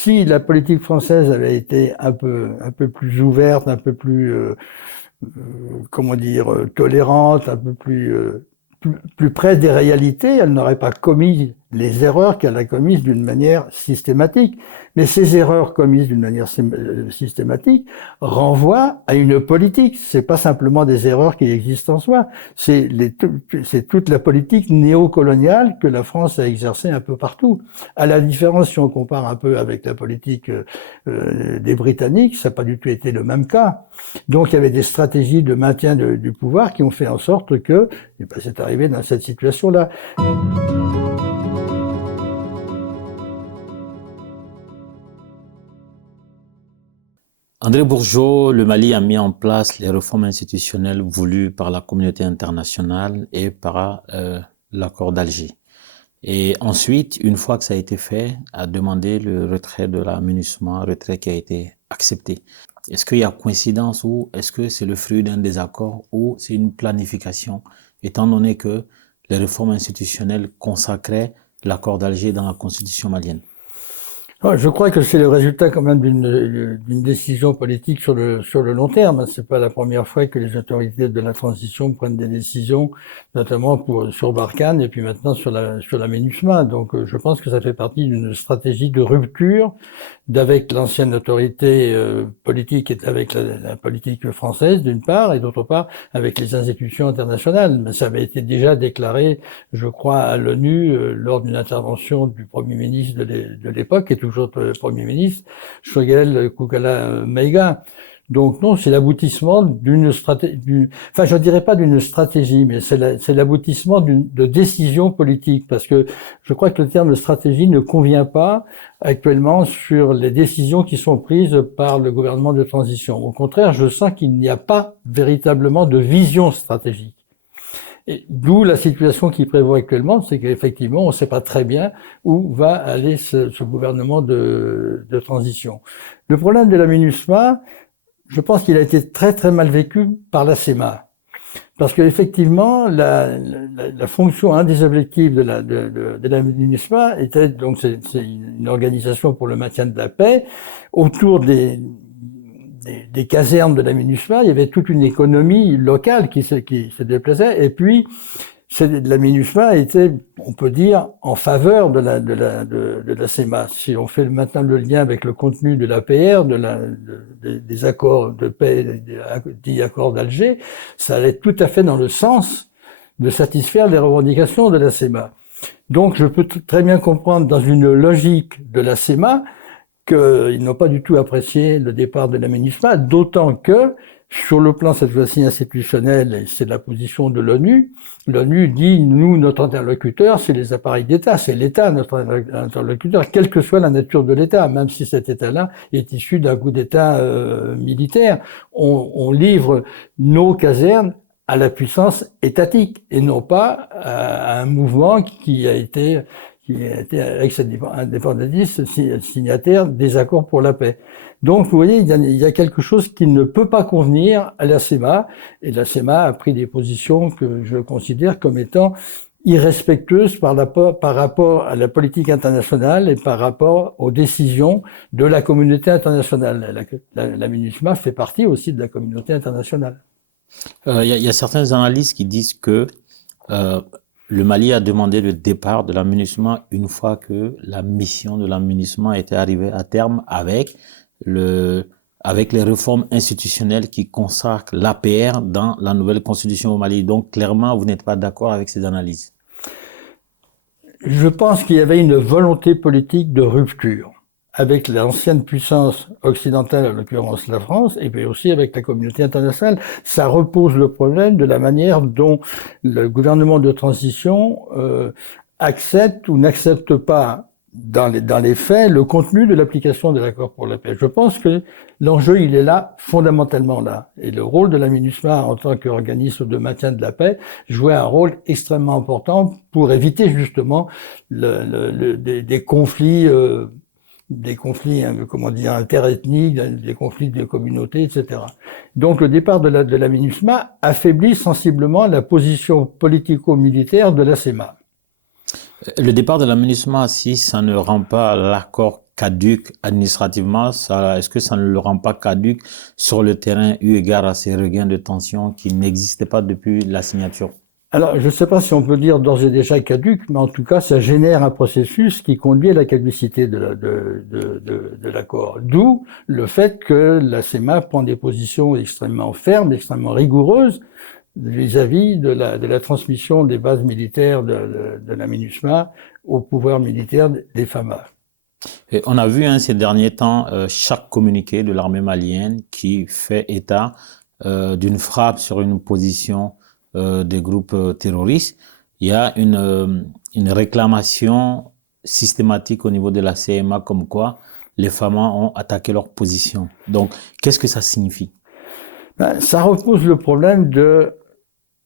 si la politique française avait été un peu plus ouverte, un peu plus, comment dire, tolérante, un peu plus près des réalités, elle n'aurait pas commis les erreurs qu'elle a commises d'une manière systématique. Mais ces erreurs commises d'une manière systématique renvoient à une politique. C'est pas simplement des erreurs qui existent en soi. C'est toute la politique néocoloniale que la France a exercée un peu partout. À la différence, si on compare un peu avec la politique des Britanniques, ça n'a pas du tout été le même cas. Donc il y avait des stratégies de maintien du pouvoir qui ont fait en sorte que c'est arrivé dans cette situation-là. André Bourgeot, le Mali a mis en place les réformes institutionnelles voulues par la communauté internationale et par l'accord d'Alger. Et ensuite, une fois que ça a été fait, a demandé le retrait de la MINUSMA, retrait qui a été accepté. Est-ce qu'il y a coïncidence ou est-ce que c'est le fruit d'un désaccord ou c'est une planification, étant donné que les réformes institutionnelles consacraient l'accord d'Alger dans la constitution malienne? Je crois que c'est le résultat quand même d'une décision politique sur le long terme. C'est pas la première fois que les autorités de la transition prennent des décisions, notamment sur Barkhane et puis maintenant sur la MINUSMA. Donc je pense que ça fait partie d'une stratégie de rupture d'avec l'ancienne autorité politique et avec la politique française d'une part et d'autre part avec les institutions internationales. Mais ça avait été déjà déclaré, je crois, à l'ONU lors d'une intervention du Premier ministre de l'époque, et toujours le Premier ministre, Choguel Koukala Maïga. Donc non, c'est l'aboutissement d'une stratégie, enfin je dirais pas d'une stratégie, mais c'est l'aboutissement de décisions politiques, parce que je crois que le terme de stratégie ne convient pas actuellement sur les décisions qui sont prises par le gouvernement de transition. Au contraire, je sens qu'il n'y a pas véritablement de vision stratégique. Et d'où la situation qui prévaut actuellement, c'est qu'effectivement, on ne sait pas très bien où va aller ce gouvernement de transition. Le problème de la MINUSMA, je pense qu'il a été très très mal vécu par la CEMA. Parce qu'effectivement, la fonction, un des objectifs de la MINUSMA était, donc c'est une organisation pour le maintien de la paix, autour des casernes de la MINUSMA, il y avait toute une économie locale qui se déplaçait, et puis la MINUSMA était, on peut dire, en faveur de la CEMA. Si on fait maintenant le lien avec le contenu de l'APR, des accords de paix, dits accords d'Alger, ça allait tout à fait dans le sens de satisfaire les revendications de la CEMA. Donc je peux très bien comprendre dans une logique de la CEMA qu'ils n'ont pas du tout apprécié le départ de la MINUSMA, d'autant que, sur le plan cette fois-ci institutionnel, et c'est la position de l'ONU, l'ONU dit, nous, notre interlocuteur, c'est les appareils d'État, c'est l'État notre interlocuteur, quelle que soit la nature de l'État, même si cet État-là est issu d'un coup d'État militaire. On livre nos casernes à la puissance étatique, et non pas à un mouvement qui a été avec cette indépendantiste signataire des accords pour la paix. Donc, vous voyez, il y a quelque chose qui ne peut pas convenir à la CEMA, et la CEMA a pris des positions que je considère comme étant irrespectueuses par rapport à la politique internationale et par rapport aux décisions de la communauté internationale. La MINUSMA fait partie aussi de la communauté internationale. Y a certaines analyses qui disent que le Mali a demandé le départ de la MINUSMA une fois que la mission de la MINUSMA était arrivée à terme avec les réformes institutionnelles qui consacrent l'APR dans la nouvelle constitution au Mali. Donc, clairement, vous n'êtes pas d'accord avec ces analyses. Je pense qu'il y avait une volonté politique de rupture avec l'ancienne puissance occidentale, en l'occurrence la France, et puis aussi avec la communauté internationale. Ça repose le problème de la manière dont le gouvernement de transition accepte ou n'accepte pas dans les faits le contenu de l'application de l'accord pour la paix. Je pense que l'enjeu, il est là, fondamentalement là. Et le rôle de la MINUSMA en tant qu'organisme de maintien de la paix jouait un rôle extrêmement important pour éviter justement des conflits comment dire, interethniques, des conflits de communautés, etc. Donc le départ de la MINUSMA affaiblit sensiblement la position politico-militaire de la CEMA. Le départ de la MINUSMA, si ça ne rend pas l'accord caduc administrativement, est-ce que ça ne le rend pas caduc sur le terrain eu égard à ces regains de tension qui n'existaient pas depuis la signature? Alors, je ne sais pas si on peut dire d'ores et déjà caduc, mais en tout cas, ça génère un processus qui conduit à la caducité de l'accord. D'où le fait que la CEMA prend des positions extrêmement fermes, extrêmement rigoureuses vis-à-vis de la transmission des bases militaires de la MINUSMA au pouvoir militaire des FAMA. Et on a vu ces derniers temps chaque communiqué de l'armée malienne qui fait état d'une frappe sur une position des groupes terroristes. Il y a une réclamation systématique au niveau de la CMA comme quoi les FAMA ont attaqué leur position. Donc, qu'est-ce que ça signifie? Ça repose le problème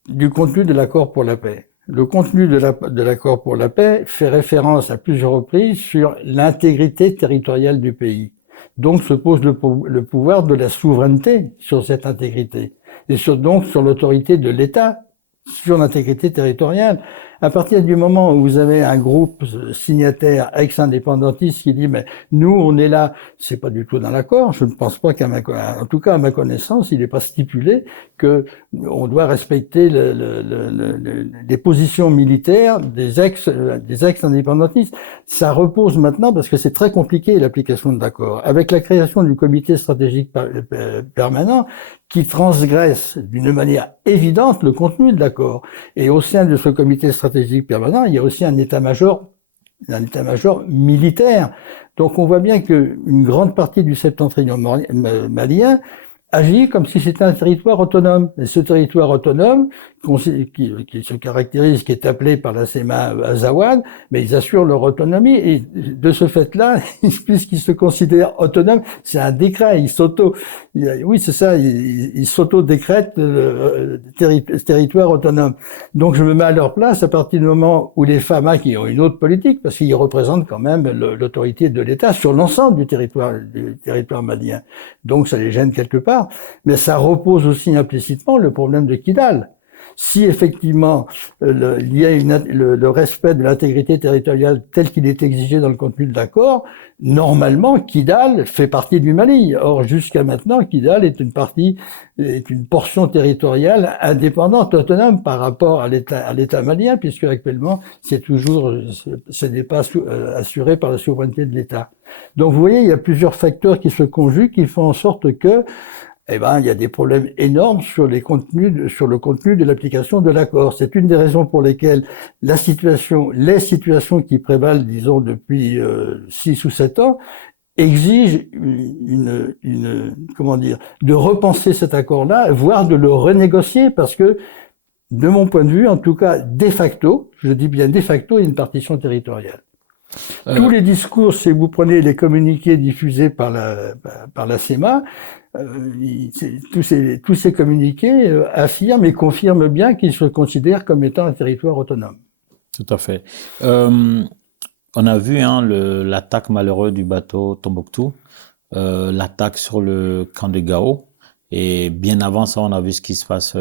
du contenu de l'accord pour la paix. Le contenu de l'accord pour la paix fait référence à plusieurs reprises sur l'intégrité territoriale du pays. Donc se pose le pouvoir de la souveraineté sur cette intégrité et donc sur l'autorité de l'État sur l'intégrité territoriale. À partir du moment où vous avez un groupe signataire ex-indépendantiste qui dit mais nous on est là, c'est pas du tout dans l'accord. Je ne pense pas en tout cas à ma connaissance, il n'est pas stipulé que on doit respecter les positions militaires des ex-indépendantistes. Ça repose maintenant parce que c'est très compliqué l'application de l'accord. Avec la création du comité stratégique permanent qui transgresse d'une manière évidente le contenu de l'accord. Et au sein de ce comité stratégique permanent, il y a aussi un état-major militaire. Donc on voit bien qu'une grande partie du septentrion malien agit comme si c'était un territoire autonome. Et ce territoire autonome, qui se caractérise, qui est appelé par la CEMA Azawad, mais ils assurent leur autonomie et de ce fait-là, puisqu'ils se considèrent autonomes, c'est un décret, oui c'est ça, ils s'auto-décrètent territoire autonome. Donc je me mets à leur place à partir du moment où les FAMA qui ont une autre politique, parce qu'ils représentent quand même l'autorité de l'État sur l'ensemble du territoire malien. Donc ça les gêne quelque part. Mais ça repose aussi implicitement le problème de Kidal. Si effectivement il y a le respect de l'intégrité territoriale tel qu'il est exigé dans le contenu de l'accord, normalement Kidal fait partie du Mali. Or jusqu'à maintenant, Kidal est une portion territoriale indépendante, autonome par rapport à l'État malien, puisque actuellement ce n'est pas assuré par la souveraineté de l'État. Donc vous voyez, il y a plusieurs facteurs qui se conjuguent, qui font en sorte que il y a des problèmes énormes sur le contenu de l'application de l'accord. C'est une des raisons pour lesquelles les situations qui prévalent, disons, depuis 6 ou 7 ans, exigent de repenser cet accord-là, voire de le renégocier, parce que, de mon point de vue, en tout cas, de facto, je dis bien de facto, il y a une partition territoriale. Tous les discours, si vous prenez les communiqués diffusés par la CEMA, tous ces communiqués affirment et confirment bien qu'ils se considèrent comme étant un territoire autonome. Tout à fait. On a vu l'attaque malheureuse du bateau Tombouctou, l'attaque sur le camp de Gao, et bien avant ça, on a vu ce qui se passe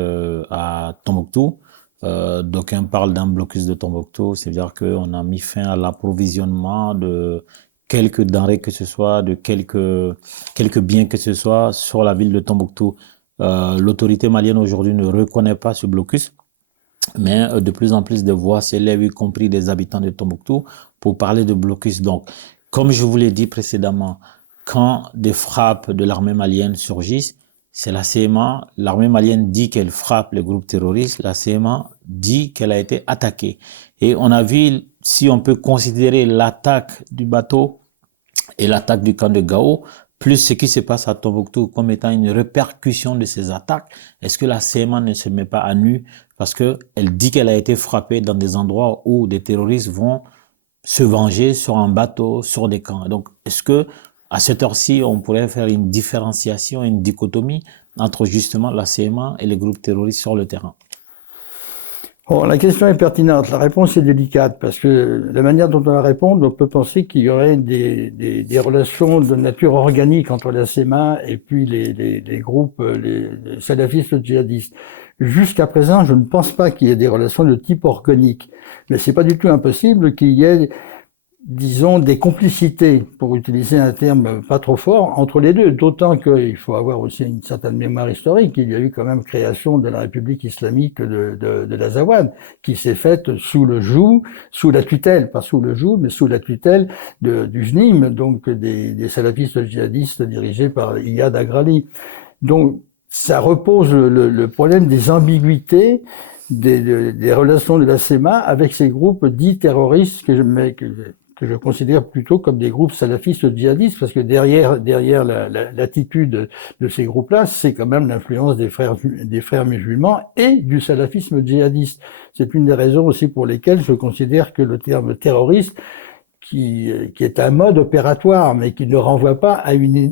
à Tombouctou. D'aucuns parlent d'un blocus de Tombouctou, c'est-à-dire qu'on a mis fin à l'approvisionnement de quelques denrées que ce soit, de quelques biens que ce soit sur la ville de Tombouctou. L'autorité malienne aujourd'hui ne reconnaît pas ce blocus, mais de plus en plus de voix s'élèvent, y compris des habitants de Tombouctou, pour parler de blocus. Donc, comme je vous l'ai dit précédemment, quand des frappes de l'armée malienne surgissent, c'est la CMA, l'armée malienne dit qu'elle frappe les groupes terroristes, la CMA dit qu'elle a été attaquée. Et on a vu, si on peut considérer l'attaque du bateau et l'attaque du camp de Gao, plus ce qui se passe à Tombouctou comme étant une répercussion de ces attaques, est-ce que la CMA ne se met pas à nu parce qu'elle dit qu'elle a été frappée dans des endroits où des terroristes vont se venger sur un bateau, sur des camps. Donc, est-ce que à cette heure-ci, on pourrait faire une différenciation, une dichotomie entre justement la CMA et les groupes terroristes sur le terrain? Bon, la question est pertinente. La réponse est délicate parce que la manière dont on va répondre, on peut penser qu'il y aurait des relations de nature organique entre la CMA et puis les groupes, les salafistes djihadistes. Jusqu'à présent, je ne pense pas qu'il y ait des relations de type organique. Mais c'est pas du tout impossible qu'il y ait disons, des complicités, pour utiliser un terme pas trop fort, entre les deux. D'autant qu'il faut avoir aussi une certaine mémoire historique. Il y a eu quand même création de la République islamique de l'Azawad, qui s'est faite sous le joug, sous la tutelle, pas sous le joug, mais sous la tutelle du JNIM, donc des salafistes djihadistes dirigés par Iyad Agrali. Donc, ça repose le problème des ambiguïtés des relations de la SEMA avec ces groupes dits terroristes que je considère plutôt comme des groupes salafistes djihadistes, parce que derrière l'attitude de ces groupes-là, c'est quand même l'influence des frères musulmans et du salafisme djihadiste. C'est une des raisons aussi pour lesquelles je considère que le terme terroriste, qui est un mode opératoire, mais qui ne renvoie pas à une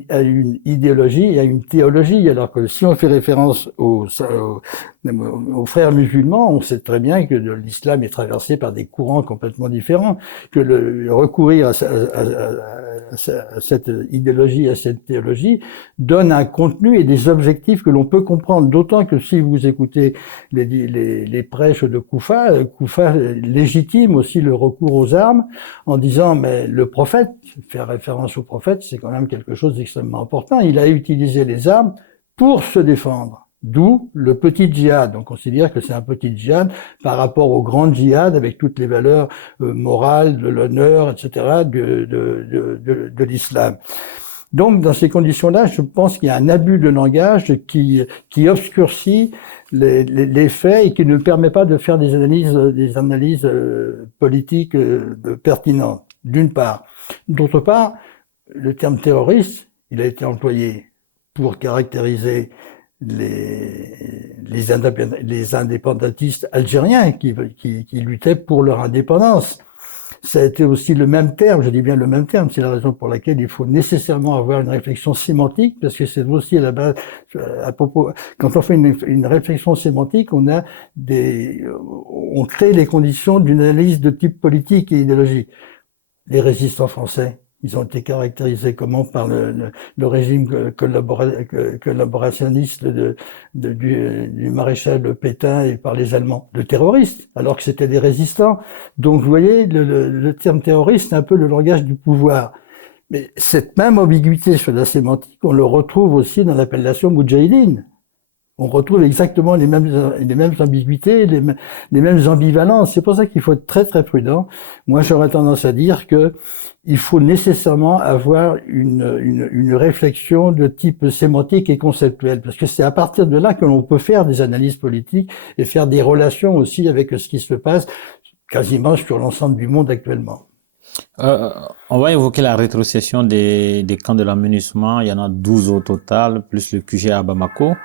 idéologie et à une théologie. Alors que si on fait référence aux frères musulmans, on sait très bien que l'islam est traversé par des courants complètement différents, que recourir à cette idéologie, à cette théologie, donne un contenu et des objectifs que l'on peut comprendre. D'autant que si vous écoutez les prêches de Koufa légitime aussi le recours aux armes en disant mais le prophète, faire référence au prophète, c'est quand même quelque chose d'extrêmement important. Il a utilisé les armes pour se défendre. D'où le petit djihad. On considère que c'est un petit djihad par rapport au grand djihad avec toutes les valeurs morales, de l'honneur, etc. de l'islam. Donc, dans ces conditions-là, je pense qu'il y a un abus de langage qui obscurcit les faits et qui ne permet pas de faire des analyses politiques pertinentes, d'une part. D'autre part, le terme terroriste, il a été employé pour caractériser les indépendantistes algériens qui luttaient pour leur indépendance. Ça a été aussi le même terme, je dis bien le même terme, c'est la raison pour laquelle il faut nécessairement avoir une réflexion sémantique, parce que c'est aussi à la base, à propos, quand on fait une réflexion sémantique, on crée les conditions d'une analyse de type politique et idéologique. Les résistants français, ils ont été caractérisés comment par le régime collaborationniste du maréchal Pétain et par les Allemands, de terroristes, alors que c'était des résistants. Donc vous voyez, le terme terroriste, c'est un peu le langage du pouvoir. Mais cette même ambiguïté sur la sémantique, on le retrouve aussi dans l'appellation Moudjahidine. On retrouve exactement les mêmes ambiguïtés, les mêmes ambivalences. C'est pour ça qu'il faut être très très prudent. Moi, j'aurais tendance à dire que il faut nécessairement avoir une réflexion de type sémantique et conceptuel, parce que c'est à partir de là que l'on peut faire des analyses politiques et faire des relations aussi avec ce qui se passe quasiment sur l'ensemble du monde actuellement. On va évoquer la rétrocession des camps de l'aménagement. Il y en a 12 au total, plus le QG à Bamako.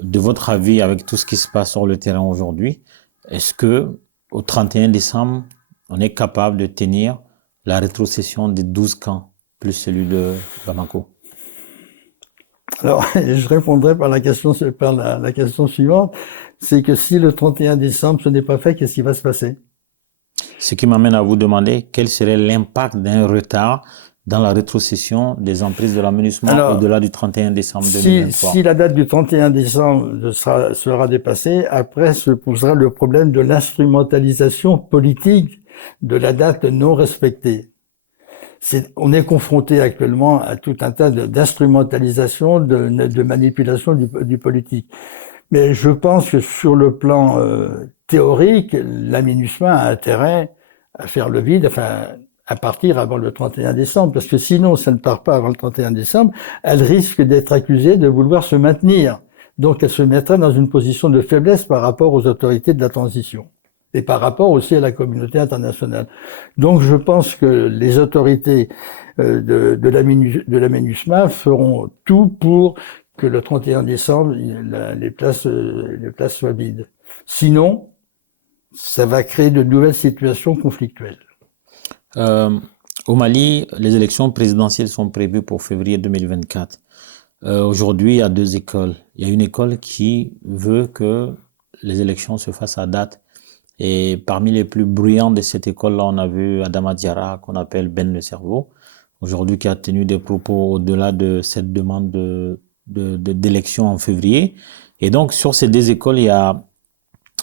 De votre avis, avec tout ce qui se passe sur le terrain aujourd'hui, est-ce que au 31 décembre, on est capable de tenir la rétrocession des 12 camps, plus celui de Bamako? Alors, je répondrai par la question suivante, c'est que si le 31 décembre, ce n'est pas fait, qu'est-ce qui va se passer? Ce qui m'amène à vous demander quel serait l'impact d'un retard dans la rétrocession des emprises de l'aménagement au-delà du 31 décembre 2023. Si la date du 31 décembre sera dépassée, après se posera le problème de l'instrumentalisation politique de la date non respectée. On est confronté actuellement à tout un tas d'instrumentalisation, de manipulation du politique. Mais je pense que sur le plan théorique, la MINUSMA a intérêt à faire le vide, enfin à partir avant le 31 décembre, parce que sinon, ça ne part pas avant le 31 décembre, elle risque d'être accusée de vouloir se maintenir. Donc elle se mettrait dans une position de faiblesse par rapport aux autorités de la transition et par rapport aussi à la communauté internationale. Donc je pense que les autorités de la MINUSMA feront tout pour que le 31 décembre, les places soient vides. Sinon, ça va créer de nouvelles situations conflictuelles. Au Mali, les élections présidentielles sont prévues pour février 2024. Aujourd'hui, il y a deux écoles. Il y a une école qui veut que les élections se fassent à date. Et parmi les plus bruyants de cette école-là, on a vu Adama Diarra, qu'on appelle Ben le Cerveau, aujourd'hui qui a tenu des propos au-delà de cette demande d'élection en février. Et donc, sur ces deux écoles, il y a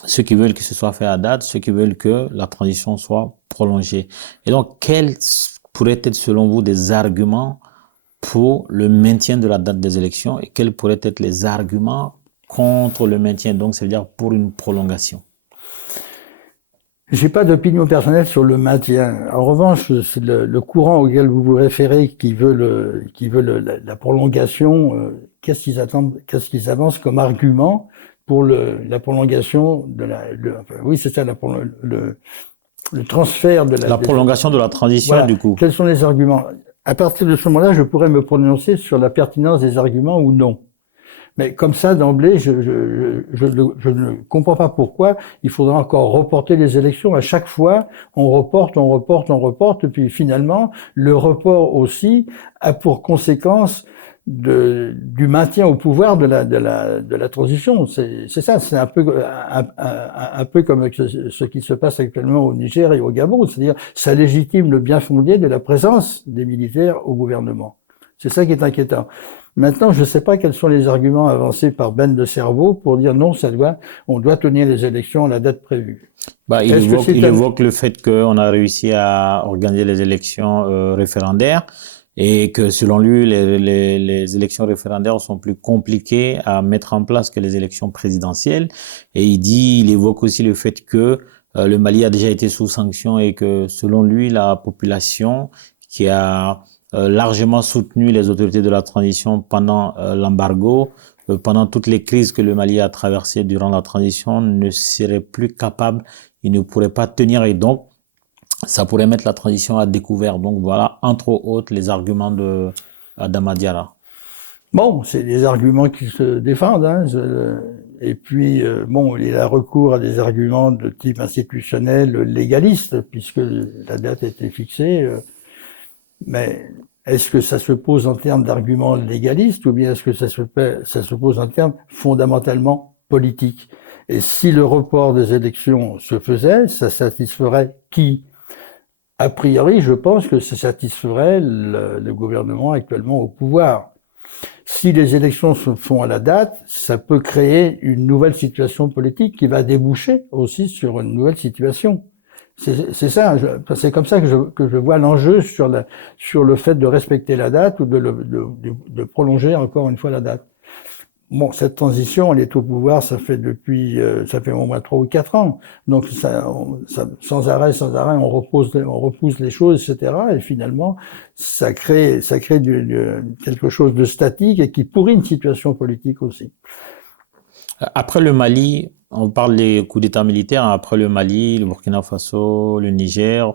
ceux qui veulent que ce soit fait à date, ceux qui veulent que la transition soit prolongée. Et donc, quels pourraient être, selon vous, des arguments pour le maintien de la date des élections et quels pourraient être les arguments contre le maintien, donc c'est-à-dire pour une prolongation? J'ai pas d'opinion personnelle sur le maintien. En revanche, c'est le courant auquel vous vous référez qui veut la prolongation. Qu'est-ce qu'ils avancent comme argument pour la prolongation de oui, c'est ça, le transfert de La prolongation de la transition, voilà. du coup. Quels sont les arguments? À partir de ce moment-là, je pourrais me prononcer sur la pertinence des arguments ou non. Mais comme ça, d'emblée, je ne comprends pas pourquoi il faudra encore reporter les élections. À chaque fois, on reporte, puis finalement, le report aussi a pour conséquence du maintien au pouvoir de la transition. C'est ça, c'est un peu comme ce qui se passe actuellement au Niger et au Gabon. C'est-à-dire, ça légitime le bien fondé de la présence des militaires au gouvernement. C'est ça qui est inquiétant. Maintenant, je ne sais pas quels sont les arguments avancés par Ben de Cerveau pour dire non, on doit tenir les élections à la date prévue. Il évoque le fait qu'on a réussi à organiser les élections référendaires et que selon lui, les élections référendaires sont plus compliquées à mettre en place que les élections présidentielles. Et il évoque aussi le fait que le Mali a déjà été sous sanction et que selon lui, la population qui a largement soutenu les autorités de la transition pendant l'embargo, pendant toutes les crises que le Mali a traversées durant la transition, ne serait plus capable, il ne pourrait pas tenir et donc ça pourrait mettre la transition à découvert. Donc voilà, entre autres, les arguments de Adama Diarra. Bon, c'est des arguments qui se défendent, hein. Et puis, il a recours à des arguments de type institutionnel, légaliste, puisque la date a été fixée. Mais est-ce que ça se pose en termes d'arguments légalistes ou bien est-ce que ça se pose en termes fondamentalement politiques? Et si le report des élections se faisait, ça satisferait qui? A priori, je pense que ça satisferait le gouvernement actuellement au pouvoir. Si les élections se font à la date, ça peut créer une nouvelle situation politique qui va déboucher aussi sur une nouvelle situation. C'est ça, c'est comme ça que je vois l'enjeu sur le fait de respecter la date ou de prolonger encore une fois la date. Bon, cette transition, elle est au pouvoir, ça fait au moins 3 ou 4 ans. Donc, sans arrêt, on repousse les choses, etc. Et finalement, ça crée quelque chose de statique et qui pourrit une situation politique aussi. Après le Mali, on parle des coups d'État militaires. Après le Mali, le Burkina Faso, le Niger,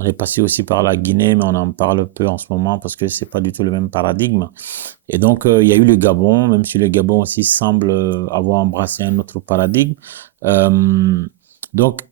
on est passé aussi par la Guinée, mais on en parle peu en ce moment parce que c'est pas du tout le même paradigme. Et donc, il y a eu le Gabon, même si le Gabon aussi semble avoir embrassé un autre paradigme. Donc,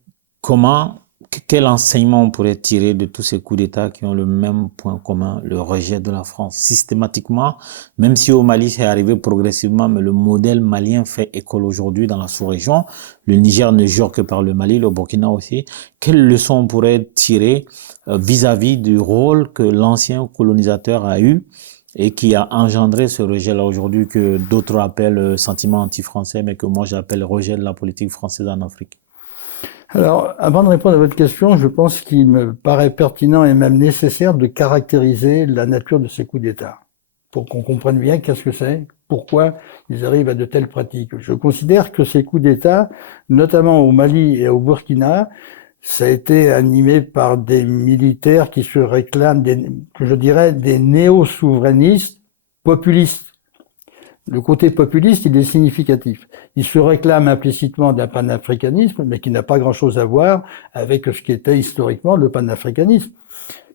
quel enseignement on pourrait tirer de tous ces coups d'État qui ont le même point commun, le rejet de la France systématiquement, même si au Mali c'est arrivé progressivement, mais le modèle malien fait école aujourd'hui dans la sous-région. Le Niger ne jure que par le Mali, le Burkina aussi. Quelles leçons on pourrait tirer vis-à-vis du rôle que l'ancien colonisateur a eu et qui a engendré ce rejet-là aujourd'hui que d'autres appellent sentiment anti-français, mais que moi j'appelle rejet de la politique française en Afrique? Alors, avant de répondre à votre question, je pense qu'il me paraît pertinent et même nécessaire de caractériser la nature de ces coups d'État, pour qu'on comprenne bien qu'est-ce que c'est, pourquoi ils arrivent à de telles pratiques. Je considère que ces coups d'État, notamment au Mali et au Burkina, ça a été animé par des militaires qui se réclament, des néo-souverainistes populistes. Le côté populiste, il est significatif. Il se réclame implicitement d'un panafricanisme, mais qui n'a pas grand-chose à voir avec ce qui était historiquement le panafricanisme.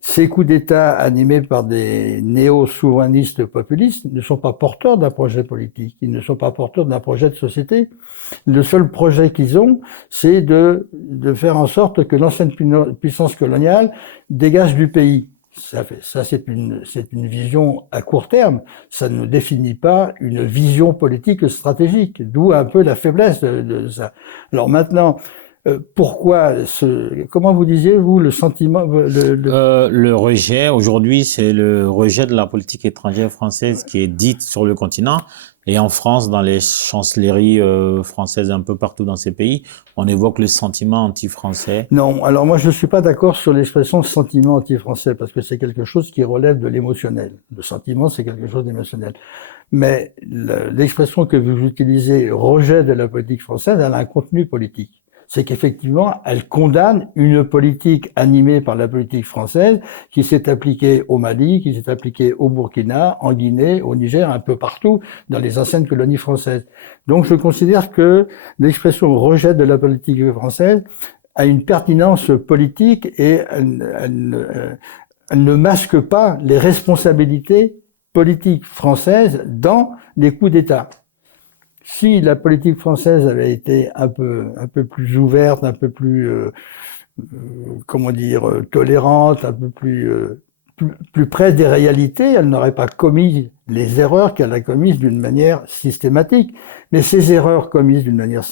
Ces coups d'État animés par des néo-souverainistes populistes ne sont pas porteurs d'un projet politique, ils ne sont pas porteurs d'un projet de société. Le seul projet qu'ils ont, c'est de faire en sorte que l'ancienne puissance coloniale dégage du pays. Ça, c'est une vision à court terme. Ça ne définit pas une vision politique stratégique, d'où un peu la faiblesse de ça. Alors maintenant, Pourquoi comment vous disiez, vous, le sentiment, Le rejet, aujourd'hui, c'est le rejet de la politique étrangère française qui est dite sur le continent. Et en France, dans les chancelleries françaises un peu partout dans ces pays, on évoque le sentiment anti-français. Non, alors moi je ne suis pas d'accord sur l'expression sentiment anti-français, parce que c'est quelque chose qui relève de l'émotionnel. Le sentiment, c'est quelque chose d'émotionnel. Mais l'expression que vous utilisez, rejet de la politique française, elle a un contenu politique. C'est qu'effectivement, elle condamne une politique animée par la politique française qui s'est appliquée au Mali, qui s'est appliquée au Burkina, en Guinée, au Niger, un peu partout dans les anciennes colonies françaises. Donc je considère que l'expression rejet de la politique française a une pertinence politique et elle ne masque pas les responsabilités politiques françaises dans les coups d'État. Si la politique française avait été un peu plus ouverte, un peu plus, comment dire, tolérante, un peu plus près des réalités, elle n'aurait pas commis les erreurs qu'elle a commises d'une manière systématique. Mais ces erreurs commises d'une manière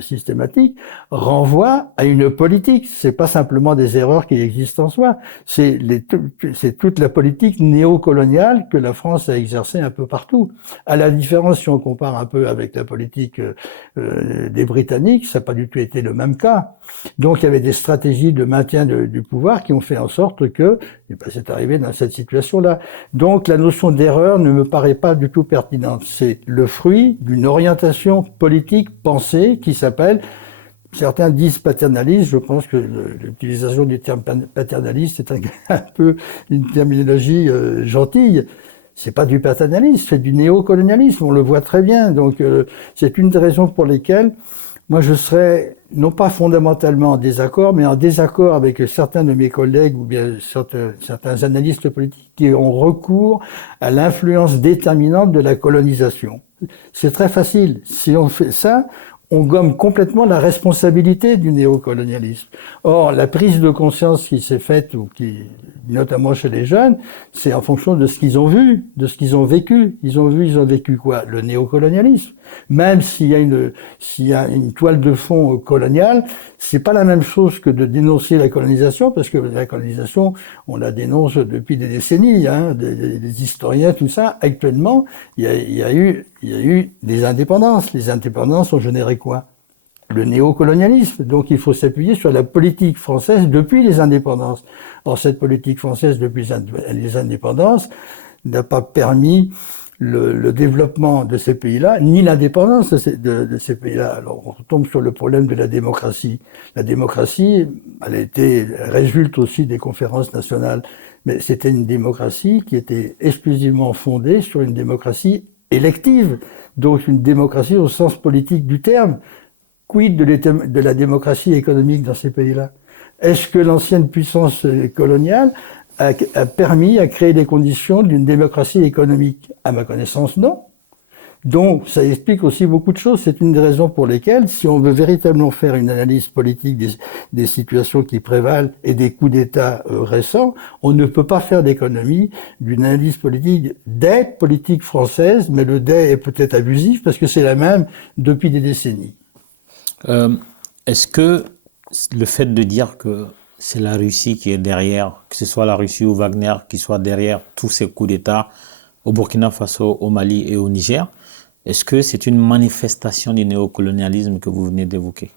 systématique renvoient à une politique. C'est pas simplement des erreurs qui existent en soi. C'est toute la politique néocoloniale que la France a exercée un peu partout. À la différence, si on compare un peu avec la politique des Britanniques, ça n'a pas du tout été le même cas. Donc il y avait des stratégies de maintien du pouvoir qui ont fait en sorte que c'est arrivé dans cette situation-là. Donc la notion d'erreur ne me paraît pas du tout pertinente. C'est le fruit d'une orientation politique pensée qui s'appelle, certains disent paternaliste, je pense que l'utilisation du terme paternaliste est un peu une terminologie gentille. C'est pas du paternalisme, c'est du néocolonialisme, on le voit très bien. Donc c'est une des raisons pour lesquelles moi je serais non pas fondamentalement en désaccord, mais en désaccord avec certains de mes collègues ou bien certains analystes politiques qui ont recours à l'influence déterminante de la colonisation. C'est très facile. Si on fait ça, on gomme complètement la responsabilité du néocolonialisme. Or, la prise de conscience qui s'est faite, ou qui, notamment chez les jeunes, c'est en fonction de ce qu'ils ont vu, de ce qu'ils ont vécu. Ils ont vécu quoi? Le néocolonialisme. Même s'il y a une toile de fond coloniale, c'est pas la même chose que de dénoncer la colonisation, parce que la colonisation, on la dénonce depuis des décennies, hein, des historiens, tout ça. Actuellement, il y a eu des indépendances. Les indépendances ont généré quoi? Le néocolonialisme. Donc il faut s'appuyer sur la politique française depuis les indépendances. Or cette politique française depuis les indépendances n'a pas permis le développement de ces pays-là, ni l'indépendance de ces pays-là. Alors on tombe sur le problème de la démocratie. La démocratie, elle résulte aussi des conférences nationales, mais c'était une démocratie qui était exclusivement fondée sur une démocratie élective, donc une démocratie au sens politique du terme. Quid de la démocratie économique dans ces pays-là? Est-ce que l'ancienne puissance coloniale a permis à créer les conditions d'une démocratie économique? À ma connaissance, non. Donc, ça explique aussi beaucoup de choses. C'est une des raisons pour lesquelles, si on veut véritablement faire une analyse politique des situations qui prévalent et des coups d'État récents, on ne peut pas faire d'économie d'une analyse politique des politiques françaises, mais le des est peut-être abusif parce que c'est la même depuis des décennies. Est-ce que le fait de dire que c'est la Russie qui est derrière, que ce soit la Russie ou Wagner qui soit derrière tous ces coups d'État au Burkina Faso, au Mali et au Niger, est-ce que c'est une manifestation du néocolonialisme que vous venez d'évoquer?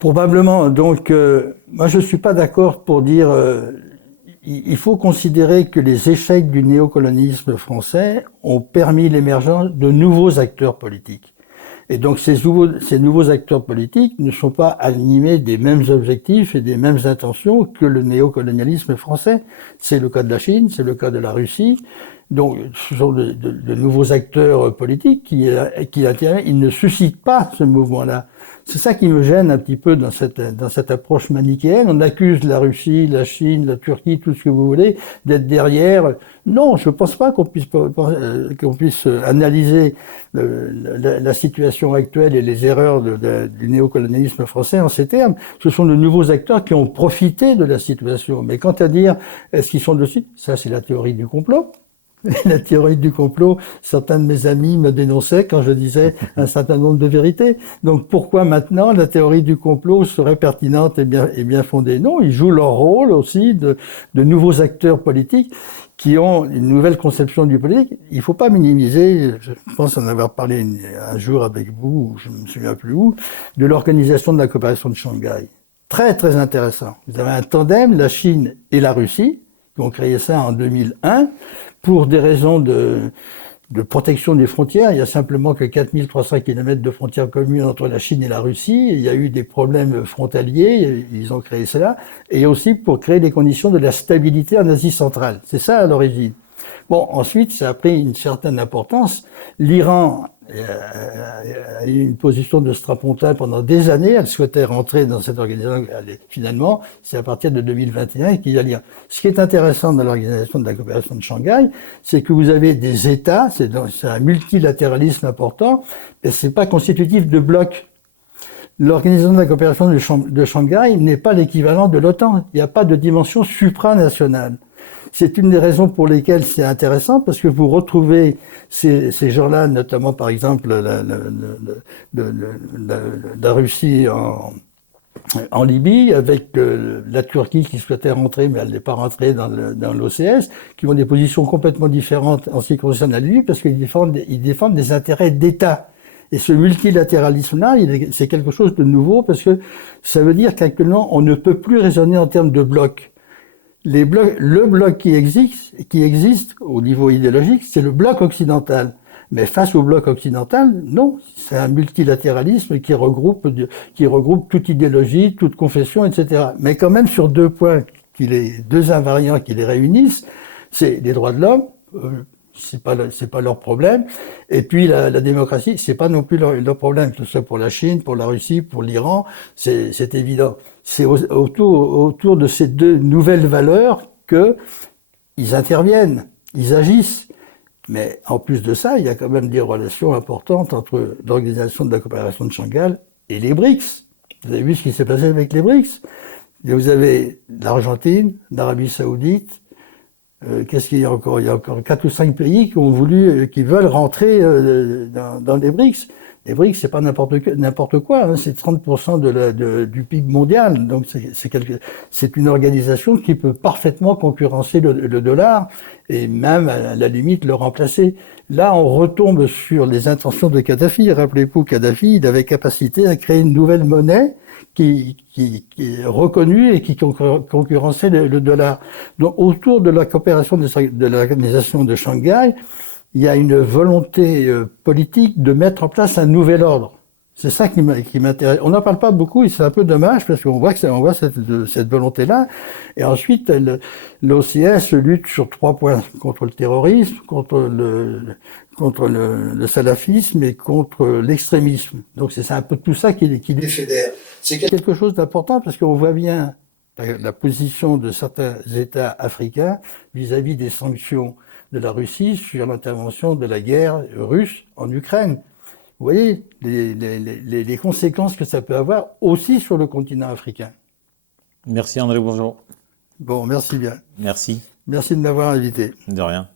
Probablement. Donc, moi je ne suis pas d'accord pour dire... il faut considérer que les échecs du néocolonialisme français ont permis l'émergence de nouveaux acteurs politiques. Et donc ces nouveaux acteurs politiques ne sont pas animés des mêmes objectifs et des mêmes intentions que le néocolonialisme français. C'est le cas de la Chine, c'est le cas de la Russie. Donc ce sont de nouveaux acteurs politiques qui interviennent. Ils ne suscitent pas ce mouvement-là. C'est ça qui me gêne un petit peu dans cette approche manichéenne. On accuse la Russie, la Chine, la Turquie, tout ce que vous voulez, d'être derrière. Non, je ne pense pas qu'on puisse analyser la situation actuelle et les erreurs du néocolonialisme français en ces termes. Ce sont de nouveaux acteurs qui ont profité de la situation. Mais quant à dire est-ce qu'ils sont dessus, ça c'est la théorie du complot. La théorie du complot, certains de mes amis me dénonçaient quand je disais un certain nombre de vérités. Donc pourquoi maintenant la théorie du complot serait pertinente et bien fondée? Non, ils jouent leur rôle aussi de nouveaux acteurs politiques qui ont une nouvelle conception du politique. Il ne faut pas minimiser, je pense en avoir parlé un jour avec vous, je ne me souviens plus où, de l'organisation de la coopération de Shanghai. Très très intéressant. Vous avez un tandem, la Chine et la Russie, qui ont créé ça en 2001, pour des raisons de protection des frontières. Il y a simplement que 4300 km de frontières communes entre la Chine et la Russie. Il y a eu des problèmes frontaliers, ils ont créé cela, et aussi pour créer les conditions de la stabilité en Asie centrale. C'est ça à l'origine. Bon, ensuite, ça a pris une certaine importance. L'Iran a eu une position de strapontin pendant des années. Elle souhaitait rentrer dans cette organisation. Finalement, c'est à partir de 2021 qu'il y a lien. Ce qui est intéressant dans l'organisation de la coopération de Shanghai, c'est que vous avez des États, c'est un multilatéralisme important, et c'est pas constitutif de blocs. L'organisation de la coopération de Shanghai n'est pas l'équivalent de l'OTAN. Il n'y a pas de dimension supranationale. C'est une des raisons pour lesquelles c'est intéressant, parce que vous retrouvez ces gens-là, notamment par exemple la Russie en Libye, avec la Turquie qui souhaitait rentrer, mais elle n'est pas rentrée dans l'OCS, qui ont des positions complètement différentes en ce qui concerne la Libye, parce qu'ils défendent des intérêts d'État. Et ce multilatéralisme-là, c'est quelque chose de nouveau, parce que ça veut dire qu'actuellement, on ne peut plus raisonner en termes de blocs. Le bloc qui existe au niveau idéologique, c'est le bloc occidental. Mais face au bloc occidental, non, c'est un multilatéralisme qui regroupe toute idéologie, toute confession, etc. Mais quand même sur deux points, deux invariants qui les réunissent, c'est les droits de l'homme, c'est pas leur problème, et puis la démocratie, c'est pas non plus leur problème, que ce soit pour la Chine, pour la Russie, pour l'Iran, c'est évident. C'est autour de ces deux nouvelles valeurs qu'ils interviennent, ils agissent. Mais en plus de ça, il y a quand même des relations importantes entre l'Organisation de la coopération de Shanghai et les BRICS. Vous avez vu ce qui s'est passé avec les BRICS? Et vous avez l'Argentine, l'Arabie Saoudite. Qu'est-ce qu'il y a encore? Il y a encore 4 ou 5 pays qui veulent rentrer dans les BRICS. Les BRICS, c'est pas n'importe quoi, hein, c'est 30% du PIB mondial. Donc c'est une organisation qui peut parfaitement concurrencer le dollar et même à la limite le remplacer. Là, on retombe sur les intentions de Kadhafi. Rappelez-vous, Kadhafi, il avait capacité à créer une nouvelle monnaie qui est reconnue et qui concurrençait le dollar. Donc autour de la coopération de l'organisation de Shanghai, il y a une volonté politique de mettre en place un nouvel ordre. C'est ça qui m'intéresse. On n'en parle pas beaucoup et c'est un peu dommage parce qu'on voit cette volonté-là. Et ensuite, l'OCS lutte sur 3 points. Contre le terrorisme, contre le salafisme et contre l'extrémisme. Donc c'est un peu tout ça qui les fédère. C'est quelque chose d'important parce qu'on voit bien la position de certains États africains vis-à-vis des sanctions de la Russie sur l'intervention de la guerre russe en Ukraine. Vous voyez les conséquences que ça peut avoir aussi sur le continent africain. Merci André Bourgeot. Bon, merci bien. Merci. Merci de m'avoir invité. De rien.